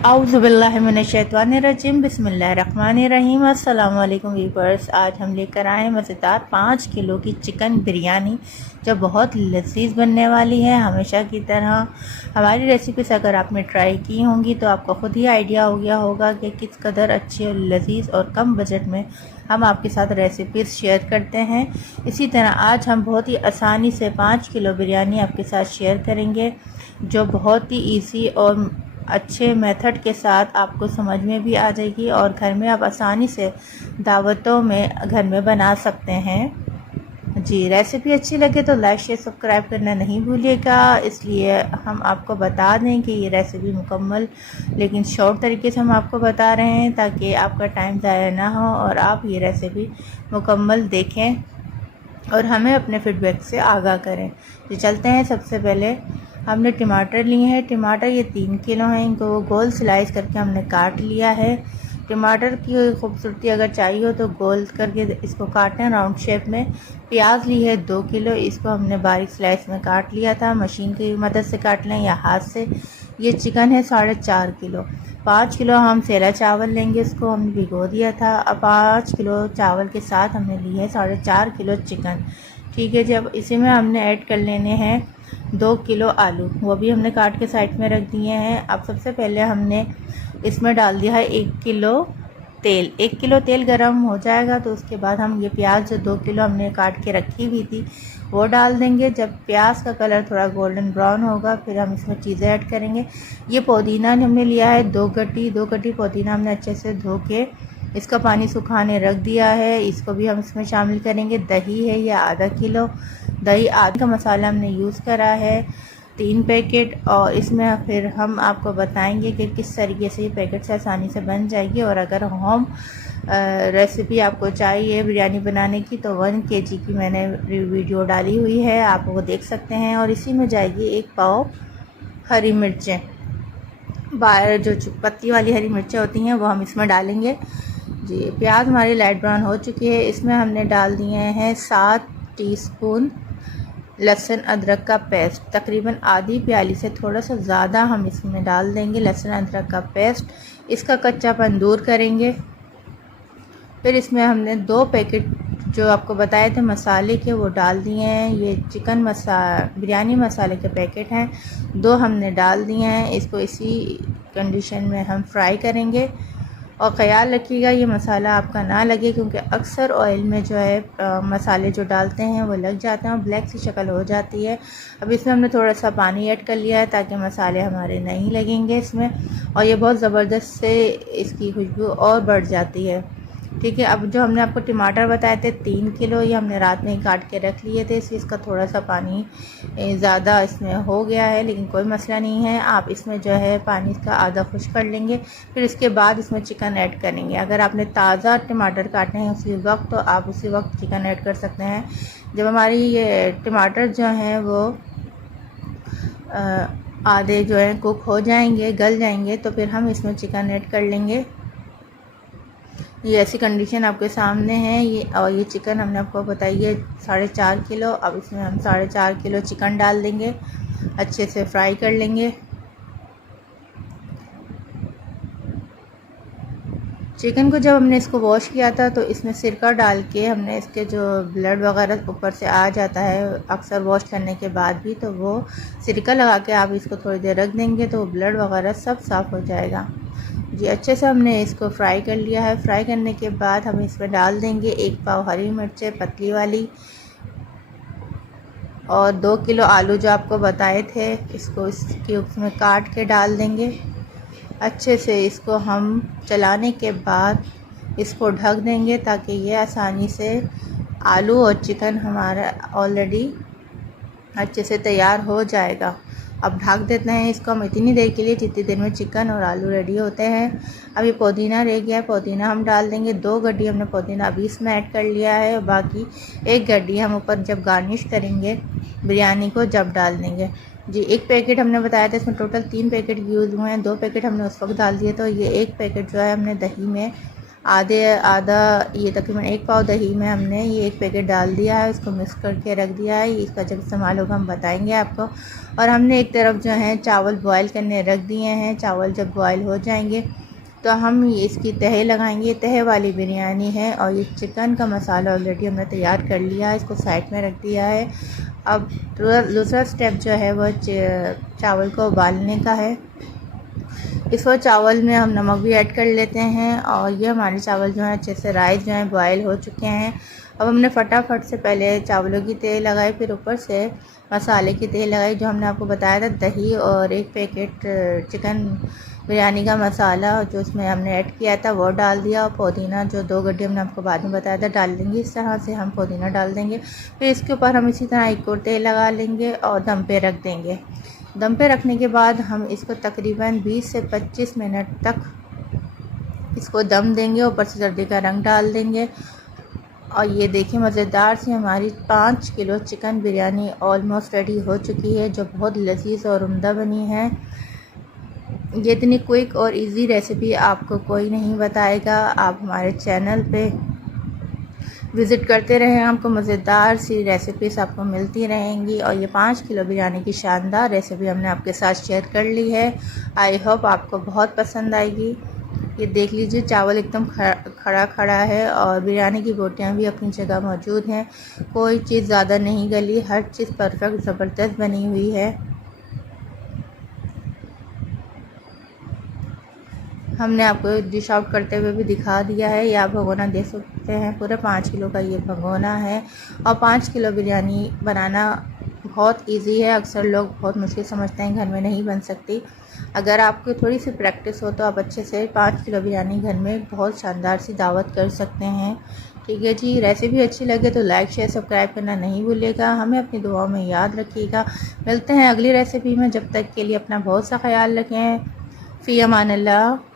औज़ुबिल्लाहिमिनश्शैतानिर्रजीम बिस्मिल्लाहिर्रहमानिर्रहीम। अस्सलाम वालेकुम व्यूअर्स। आज हम लेकर आए हैं मज़ेदार 5 किलो की चिकन बिरयानी जो बहुत लजीज बनने वाली है। हमेशा की तरह हमारी रेसिपीज़ अगर आपने ट्राई की होंगी तो आपको ख़ुद ही आइडिया हो गया होगा कि किस कदर अच्छी और लजीज और कम बजट में हम आपके साथ रेसिपीज़ शेयर करते हैं। इसी तरह आज हम बहुत ही आसानी से 5 किलो बिरयानी आपके साथ शेयर करेंगे जो बहुत ही ईजी और अच्छे मेथड के साथ आपको समझ में भी आ जाएगी और घर में आप आसानी से दावतों में घर में बना सकते हैं। जी, रेसिपी अच्छी लगे तो लाइक शेयर सब्सक्राइब करना नहीं भूलिएगा। इसलिए हम आपको बता दें कि ये रेसिपी मुकम्मल लेकिन शॉर्ट तरीके से हम आपको बता रहे हैं ताकि आपका टाइम ज़ाया ना हो और आप ये रेसिपी मुकम्मल देखें और हमें अपने फीडबैक से आगाह करें। तो चलते हैं। सबसे पहले हमने टमाटर लिए हैं। टमाटर ये 3 किलो हैं। इनको गोल स्लाइस करके हमने काट लिया है। टमाटर की खूबसूरती अगर चाहिए हो तो गोल करके इसको काटें राउंड शेप में। प्याज ली है 2 किलो, इसको हमने बारीक स्लाइस में काट लिया था। मशीन की मदद से काट लें या हाथ से। ये चिकन है 4.5 किलो। 5 किलो हम सेला चावल लेंगे, इसको हमने भिगो दिया था। अब 5 किलो चावल के साथ हमने ली है 4.5 किलो चिकन। ठीक है जी। अब इसी में हमने ऐड कर लेने हैं 2 किलो आलू, वो भी हमने काट के साइड में रख दिए हैं। अब सबसे पहले हमने इसमें डाल दिया है 1 किलो तेल। 1 किलो तेल गरम हो जाएगा तो उसके बाद हम ये प्याज जो 2 किलो हमने काट के रखी हुई थी वो डाल देंगे। जब प्याज का कलर थोड़ा गोल्डन ब्राउन होगा फिर हम इसमें चीज़ें ऐड करेंगे। ये पुदीना हमने लिया है 2 गड्डी पुदीना हमने अच्छे से धो के इसका पानी सुखाने रख दिया है, इसको भी हम इसमें शामिल करेंगे। दही है या आधा किलो दही। आधा का मसाला हमने यूज़ करा है 3 पैकेट और इसमें फिर हम आपको बताएंगे कि किस तरीके से ये पैकेट से आसानी से बन जाएगी। और अगर होम रेसिपी आपको चाहिए बिरयानी बनाने की तो 1 kg की मैंने वीडियो डाली हुई है, आप वो देख सकते हैं। और इसी में जाएगी 1 पाव हरी मिर्चें, बाहर जो पत्ती वाली हरी मिर्चें होती हैं वो हम इसमें डालेंगे। जी, प्याज हमारी लाइट ब्राउन हो चुकी है। इसमें हमने डाल दिए हैं 7 टीस्पून लहसुन अदरक का पेस्ट। तकरीबन आधी प्याली से थोड़ा सा ज़्यादा हम इसमें डाल देंगे लहसुन अदरक का पेस्ट। इसका कच्चापन दूर करेंगे। फिर इसमें हमने 2 पैकेट जो आपको बताए थे मसाले के वो डाल दिए हैं। ये चिकन बिरयानी मसाले के पैकेट हैं, 2 हमने डाल दिए हैं। इसको इसी कंडीशन में हम फ्राई करेंगे। और ख़याल रखिएगा ये मसाला आपका ना लगे क्योंकि अक्सर ऑयल में जो है मसाले जो डालते हैं वो लग जाते हैं और ब्लैक सी शक्ल हो जाती है। अब इसमें हमने थोड़ा सा पानी ऐड कर लिया है ताकि मसाले हमारे नहीं लगेंगे इसमें और ये बहुत ज़बरदस्त से इसकी खुशबू और बढ़ जाती है। ठीक है। अब जो हमने आपको टमाटर बताए थे 3 किलो, ये हमने रात में ही काट के रख लिए थे, इसलिए इसका थोड़ा सा पानी ज़्यादा इसमें हो गया है, लेकिन कोई मसला नहीं है। आप इसमें जो है पानी का आधा खुश कर लेंगे, फिर इसके बाद इसमें चिकन ऐड करेंगे। अगर आपने ताज़ा टमाटर काटने हैं उसी वक्त तो आप उसी वक्त चिकन ऐड कर सकते हैं। जब हमारी ये टमाटर जो हैं वो आधे जो है कुक हो जाएंगे, गल जाएंगे, तो फिर हम इसमें चिकन ऐड कर लेंगे। ये ऐसी कंडीशन आपके सामने है। ये और ये चिकन हमने आपको बताई है 4.5 किलो। अब इसमें हम 4.5 किलो चिकन डाल देंगे, अच्छे से फ्राई कर लेंगे। चिकन को जब हमने इसको वॉश किया था तो इसमें सिरका डाल के हमने इसके जो ब्लड वगैरह ऊपर से आ जाता है अक्सर वॉश करने के बाद भी, तो वो सिरका लगा के आप इसको थोड़ी देर रख देंगे तो ब्लड वगैरह सब साफ़ हो जाएगा। जी, अच्छे से हमने इसको फ्राई कर लिया है। फ्राई करने के बाद हम इसमें डाल देंगे 1 पाव हरी मिर्चें पतली वाली और 2 किलो आलू जो आपको बताए थे इसको इस क्यूब्स में काट के डाल देंगे। अच्छे से इसको हम चलाने के बाद इसको ढक देंगे ताकि ये आसानी से आलू और चिकन हमारा ऑलरेडी अच्छे से तैयार हो जाएगा। अब ढक देते हैं इसको हम इतनी देर के लिए जितनी देर में चिकन और आलू रेडी होते हैं। अब ये पुदीना रह गया है, पुदीना हम डाल देंगे। 2 गड्डी हमने पुदीना अभी इसमें ऐड कर लिया है और बाकी 1 गड्डी हम ऊपर जब गार्निश करेंगे बिरयानी को जब डाल देंगे। जी, 1 पैकेट हमने बताया था, इसमें टोटल 3 पैकेट यूज़ हुए हैं। 2 पैकेट हमने उस वक्त डाल दिए तो ये 1 पैकेट जो है हमने दही में आधा ये तकरीबन 1 पाव दही में हमने ये 1 पैकेट डाल दिया है, इसको मिक्स करके रख दिया है। इसका जब इस्तेमाल होगा हम बताएंगे आपको। और हमने एक तरफ जो है चावल बॉयल करने रख दिए हैं। चावल जब बॉयल हो जाएंगे तो हम इसकी तह लगाएंगे। तह वाली बिरयानी है। और ये चिकन का मसाला ऑलरेडी हमने तैयार कर लिया है, इसको साइड में रख दिया है। अब दूसरा स्टेप जो है वो चावल को उबालने का है। इस वक्त चावल में हम नमक भी ऐड कर लेते हैं। और ये हमारे चावल जो हैं अच्छे से राइस जो हैं बॉयल हो चुके हैं। अब हमने फटाफट से पहले चावलों की तह लगाई, फिर ऊपर से मसाले की तह लगाई जो हमने आपको बताया था। दही और 1 पैकेट चिकन बिरयानी का मसाला जो उसमें हमने ऐड किया था वो डाल दिया। और पुदीना जो 2 गड्ढे हमने आपको बाद में बताया था डाल देंगे। इस तरह से हम पुदीना डाल देंगे। फिर इसके ऊपर हम इसी तरह एक और तह लगा लेंगे और दम पे रख देंगे। दम पे रखने के बाद हम इसको तकरीबन 20 से 25 मिनट तक इसको दम देंगे। ऊपर से जर्दी का रंग डाल देंगे। और ये देखिए मज़ेदार सी हमारी 5 kilo chicken biryani almost ready हो चुकी है, जो बहुत लजीज और उम्दा बनी है। ये इतनी क्विक और इजी रेसिपी आपको कोई नहीं बताएगा। आप हमारे चैनल पे विज़िट करते रहें, आपको मज़ेदार सी रेसिपीज़ आपको मिलती रहेंगी। और ये 5 किलो बिरयानी की शानदार रेसिपी हमने आपके साथ शेयर कर ली है। आई होप आपको बहुत पसंद आएगी। ये देख लीजिए चावल एकदम खड़ा खड़ा है और बिरयानी की बोटियाँ भी अपनी जगह मौजूद हैं। कोई चीज़ ज़्यादा नहीं गली, हर चीज़ परफेक्ट ज़बरदस्त बनी हुई है। हमने आपको डिश आउट करते हुए भी दिखा दिया है। या भगोना देख सकते हैं, पूरे 5 किलो का ये भगोना है। और 5 किलो बिरयानी बनाना बहुत इजी है। अक्सर लोग बहुत मुश्किल समझते हैं, घर में नहीं बन सकती। अगर आपको थोड़ी सी प्रैक्टिस हो तो आप अच्छे से 5 किलो बिरयानी घर में बहुत शानदार सी दावत कर सकते हैं। ठीक है जी, रेसिपी अच्छी लगे तो लाइक शेयर सब्सक्राइब करना नहीं भूलिएगा। हमें अपनी दुआओं में याद रखिएगा। मिलते हैं अगली रेसिपी में, जब तक के लिए अपना बहुत सा ख्याल रखें। फ़ी अमान अल्लाह।